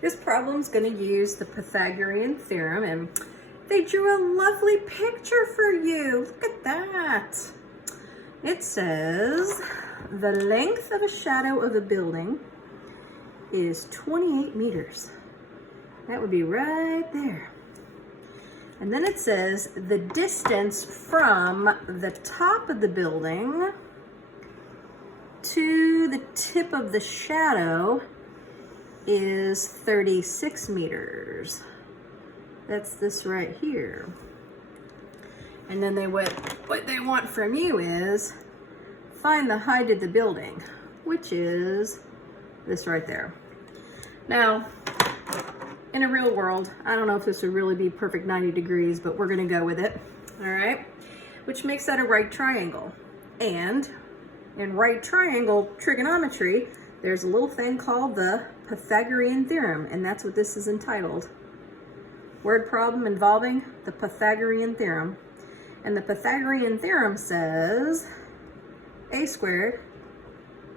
This problem's going to use the Pythagorean Theorem, and they drew a lovely picture for you. Look at that. It says the length of a shadow of a building is 28 meters. That would be right there. And then it says the distance from the top of the building to the tip of the shadow is 36 meters. That's this right here. And then what they want from you is find the height of the building, which is this right there. Now, in a real world, I don't know if this would really be perfect 90 degrees, but we're gonna go with it, all right? Which makes that a right triangle. And in right triangle trigonometry, there's a little thing called the Pythagorean Theorem, and that's what this is entitled. Word problem involving the Pythagorean Theorem. And the Pythagorean Theorem says a squared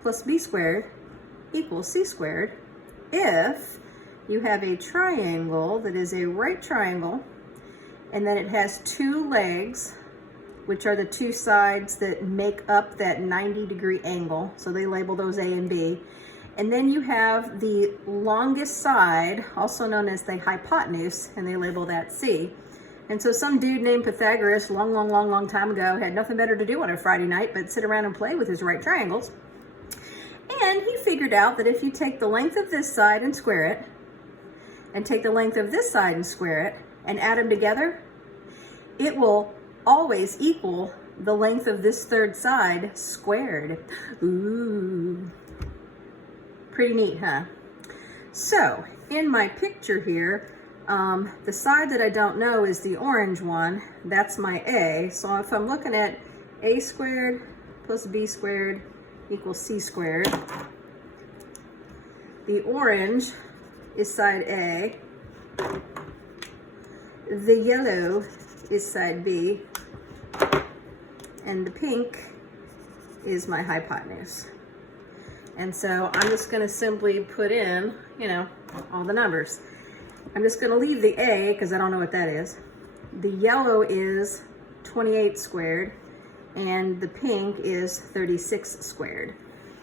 plus b squared equals c squared if you have a triangle that is a right triangle and then it has two legs, which are the two sides that make up that 90-degree angle. So they label those A and B. And then you have the longest side, also known as the hypotenuse, and they label that C. And so some dude named Pythagoras long time ago had nothing better to do on a Friday night but sit around and play with his right triangles. And he figured out that if you take the length of this side and square it, and take the length of this side and square it, and add them together, it will always equal the length of this third side squared. Ooh. Pretty neat, huh? So, in my picture here, the side that I don't know is the orange one. That's my A. So if I'm looking at A squared plus B squared equals C squared, the orange is side A, the yellow is side B, and the pink is my hypotenuse. And so I'm just going to simply put in, all the numbers. I'm just going to leave the A because I don't know what that is. The yellow is 28 squared, and the pink is 36 squared.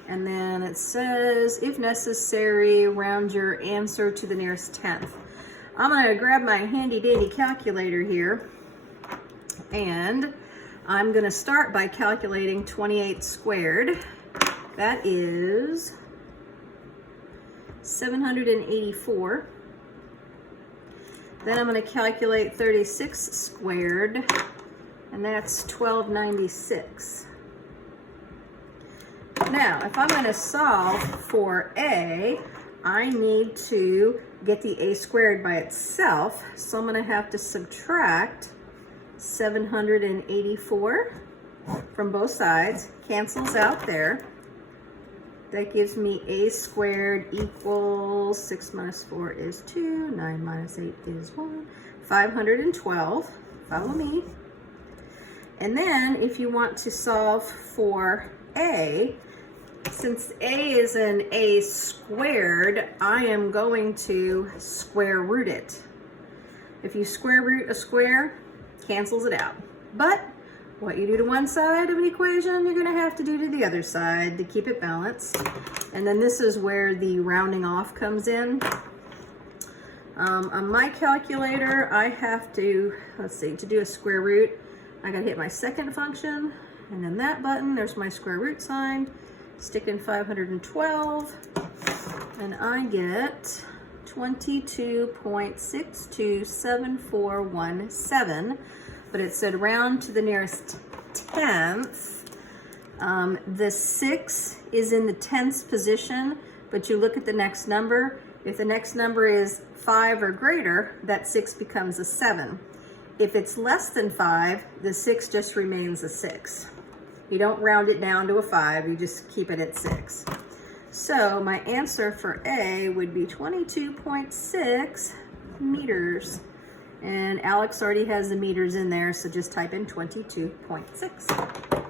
And then it says, if necessary, round your answer to the nearest tenth. I'm going to grab my handy dandy calculator here, and I'm going to start by calculating 28 squared. That is 784. Then I'm going to calculate 36 squared, and that's 1296. Now, if I'm going to solve for A, I need to get the A squared by itself, so I'm going to have to subtract 784 from both sides. Cancels out there. That gives me A squared equals 6 minus 4 is 2, 9 minus 8 is 1, 512. Follow me. And then if you want to solve for A, since A is an A squared, I am going to square root it. If you square root a square, cancels it out. But what you do to one side of an equation, you're going to have to do to the other side to keep it balanced. And then this is where the rounding off comes in. On my calculator, I have to, to do a square root, I got to hit my second function, and then that button, there's my square root sign, stick in 512, and I get 22.627417. But it said round to the nearest tenth. The 6 is in the tenths position, but you look at the next number. If the next number is 5 or greater, that 6 becomes a 7. If it's less than 5, the 6 just remains a 6. You don't round it down to a 5, you just keep it at 6. So my answer for A would be 22.6 meters. And Alex already has the meters in there, so just type in 22.6.